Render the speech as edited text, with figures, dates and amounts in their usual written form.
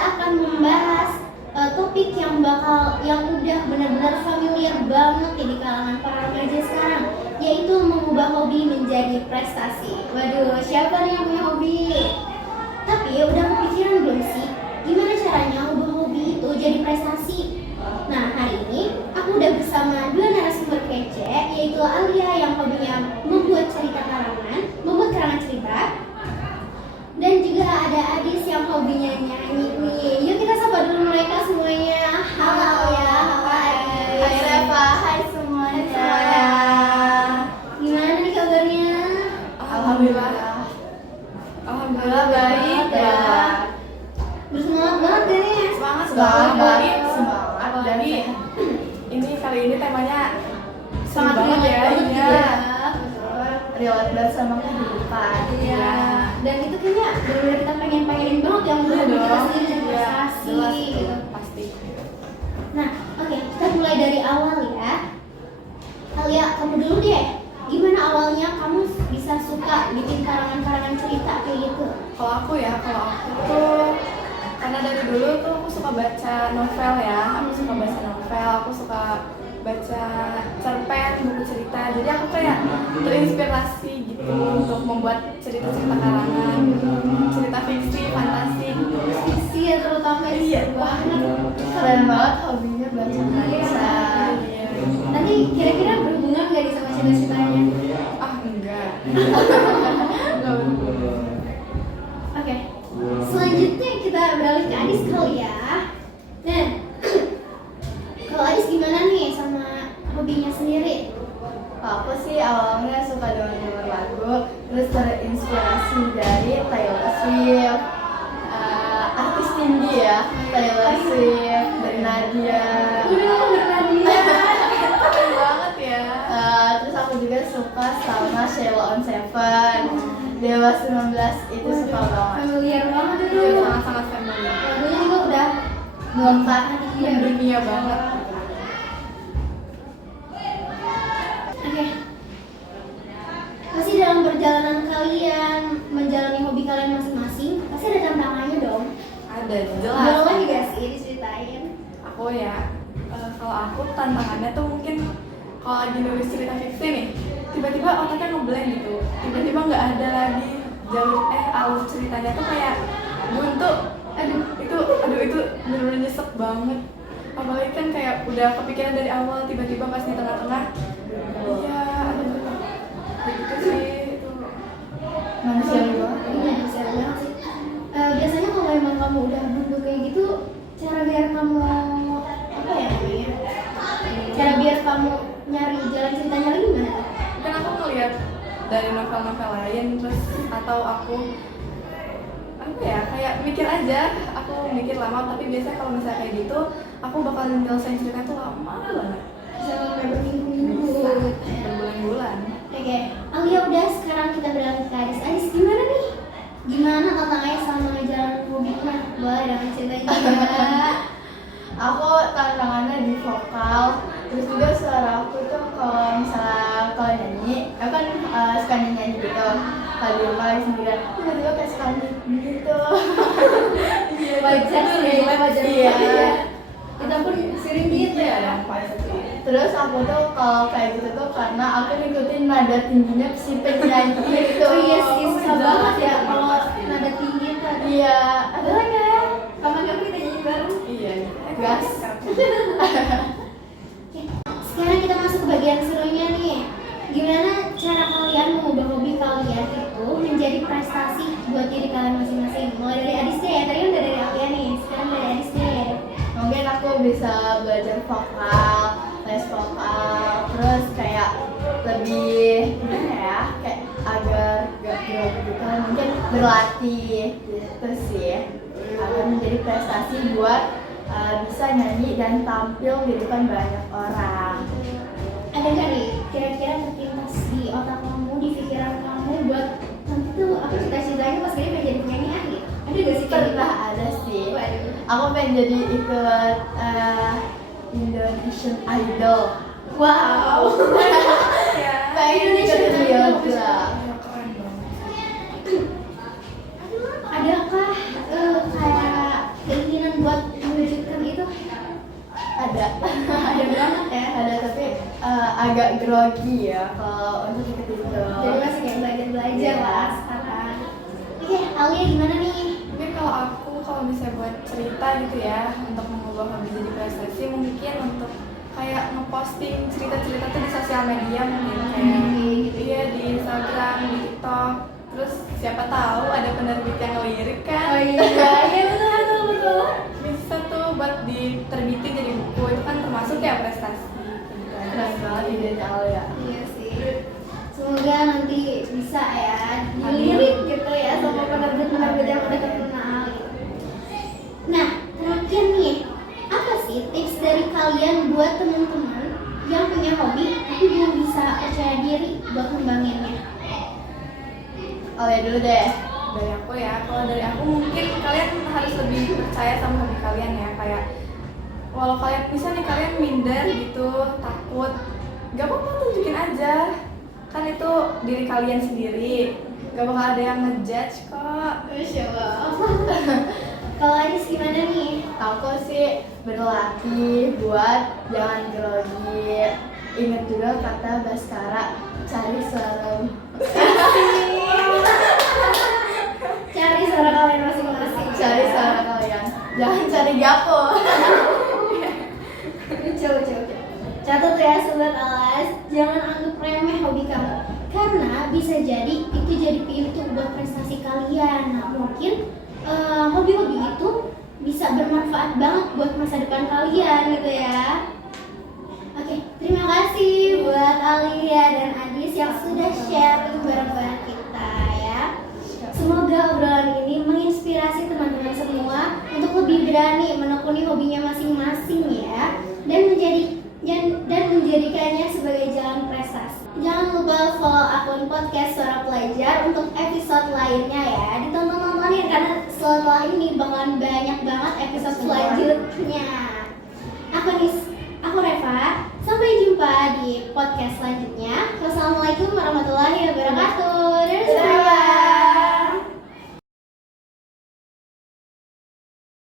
akan membahas topik yang udah benar-benar familiar banget ya di kalangan para remaja sekarang, yaitu mengubah hobi menjadi prestasi. Waduh, siapa nih yang punya hobi? Tapi udah kepikiran belum sih gimana caranya ubah hobi itu jadi prestasi? Nah, hari ini aku udah bersama dua narasumber kece, yaitu Alia yang hobinya membuat membuat karangan cerita, dan juga ada Adis yang hobinya nyanyi nih. Yuk kita sapa dulu mereka semuanya. Halo ya. Hai Reva, hai semuanya. Gimana nih kabarnya? Alhamdulillah baik ya. Bersemangat banget deh nih. Semangat dan ini kali ini temanya Sangat banget ya. Iya. Relate banget sama kehidupan. Iya. Dan itu kayaknya benar-benar kita pengenin banget yang udah hobi kita sendiri jadi prestasi gitu. Pasti. Nah, oke, kita mulai dari awal ya. Alia, kamu dulu deh. Gimana awalnya kamu bisa suka bikin karangan-karangan cerita kayak gitu? Kalau aku tuh karena dari dulu tuh aku suka baca novel ya. Aku suka baca cerpen, buku cerita. Jadi aku kayak terinspirasi gitu untuk membuat cerita-cerita karangan, cerita fiksi, fantasi gitu. Fiksi ya terutama. Iya, banget. Keren banget hobinya baca. Iya. Nanti kira-kira berhubungan gak nih sama cita-citanya? Enggak. Oke. Selanjutnya kita beralih ke Adis kali ya. Nah, kalau Adis gimana nih sama hobinya sendiri? Aku sih awalnya suka denger lagu, terus terinspirasi dari Taylor Swift, artis tinggi ya, Taylor Swift, Bernadia. Bernadia. Keren banget ya. Terus aku juga suka sama Sheila on 7, Dewa 19 itu suka banget. Familiar banget itu. Iya, sangat-sangat familiar. Lagunya juga udah Melekat Iya. mendunia banget. Oke. Pasti dalam perjalanan kalian menjalani hobi kalian masing-masing, pasti ada tantangannya dong. Ada jelas. Boleh juga sih diceritain. Aku ya, kalau aku tantangannya tuh mungkin kalau lagi nulis cerita fiksi nih, tiba-tiba otaknya ngeblank gitu, tiba-tiba nggak ada lagi alur ceritanya tuh kayak buntu. Aduh itu bener-bener nyesek banget. Apalagi kan kayak udah kepikiran dari awal, tiba-tiba pas di tengah-tengah, iya, kayak gitu sih itu. Manusiawi banget. Iya, bisa banget sih. Biasanya kalau emang kamu udah buntu kayak gitu, cara biar kamu apa ya namanya? Cara biar kamu nyari jalan ceritanya lagi gimana? Kan aku ngeliat dari novel-novel lain terus atau aku apa ya kayak mikir aja, aku mikir lama, tapi biasanya kalau misalnya kayak gitu aku bakal nyelesain cerita tuh lama banget, Bisa sampai berminggu-minggu. berbulan-bulan. Oke, Alia udah, sekarang kita beralih ke Adis. Adis gimana nih? Gimana tantangannya sama ngejalanin hobinya? Boleh dong ceritain juga. Aku tantangannya di vokal, terus juga suara aku tuh kalau misalnya kalau nyanyi, aku kan suka nyanyi gitu. Kalau di rumah lagi sendirian, tiba-tiba kayak suka nyanyi gitu. Wajar sih, wajar. Iya. Kita pun sering gitu ya. Terus aku tuh kalau kayak gitu tuh karena aku ngikutin nada tingginya si penyanyi gitu. Oh iya sih, susah banget ya kalau nada tinggi tadi. Iya. Ada lagi ya? Kapan-kapan kita nyanyi bareng. Iya. Gas. Oke, sekarang kita masuk ke bagian serunya nih. Gimana cara kalian mengubah hobi kalian itu menjadi prestasi buat diri kalian masing-masing? Mulai dari Adis deh, tadi udah dari Alia nih, sekarang dari Adis deh. Mungkin aku bisa belajar vokal, les vokal, terus kayak lebih gimana ya, kayak agar gak gitu, mungkin berlatih gitu sih, agar menjadi prestasi buat bisa nyanyi dan tampil di depan banyak orang. Ada nggak nih kira-kira terlintas di otak kamu, di pikiran kamu buat nanti tuh aku cita-citanya pas gede pengen jadi penyanyi gitu? Ada nggak sih? Pernah ada sih. Waduh. Aku pengen jadi ikut Indonesian Idol. Wow. Pengen ikut yoga. Adakah kayak keinginan agak grogi ya kalau untuk ikut itu. Jadi masih kayak belajar Iya. lah sekarang. Oke, Alia gimana nih? Mungkin kalau aku, kalau misalnya buat cerita gitu ya, untuk mengubah hobi jadi prestasi, mungkin untuk kayak ngeposting cerita-cerita tuh di sosial media mungkin kayak gitu ya, di Instagram, di TikTok. Terus siapa tahu ada penerbit yang ngelirik kan? Iya betul. Bisa tuh buat diterbitin jadi buku, itu kan termasuk ya prestasi. Keren banget idenya Alia. Iya sih. Semoga nanti bisa ya dilirik gitu ya sama penerbit-penerbit yang udah terkenal gitu. Nah, terakhir nih, apa sih tips dari kalian buat teman-teman yang punya hobi tapi belum bisa percaya diri buat ngembanginnya? Alia dulu deh. Dari aku ya, kalau dari aku mungkin kalian harus lebih percaya sama hobi kalian ya, kayak walau kalian bisa nih kalian minder gitu, takut, gak apa-apa, tunjukin aja, kan itu diri kalian sendiri, gak bakal ada yang ngejudge kok. Masya Allah. Kalau Aris gimana nih? Aku sih berlatih buat jangan grogi. Ingat juga kata Baskara, cari suara Cari suara kalian masing-masing. cari suara kalian. Jangan cari gapo. Coba. Catat ya sobat Alas, jangan anggap remeh hobi kamu. Karena bisa jadi itu jadi pintu buat prestasi kalian. Nah, mungkin hobi-hobi itu bisa bermanfaat banget buat masa depan kalian gitu ya. Oke, terima kasih buat Alia dan Adis yang sudah sharing bareng-bareng kita ya. Semoga obrolan ini menginspirasi teman-teman semua untuk lebih berani menekuni hobinya masing-masing ya, dan menjadikannya sebagai jalan prestasi. Jangan lupa follow akun podcast Suara Pelajar untuk episode lainnya ya. Ditonton-tontonin karena setelah ini bakalan banyak banget episode selanjutnya.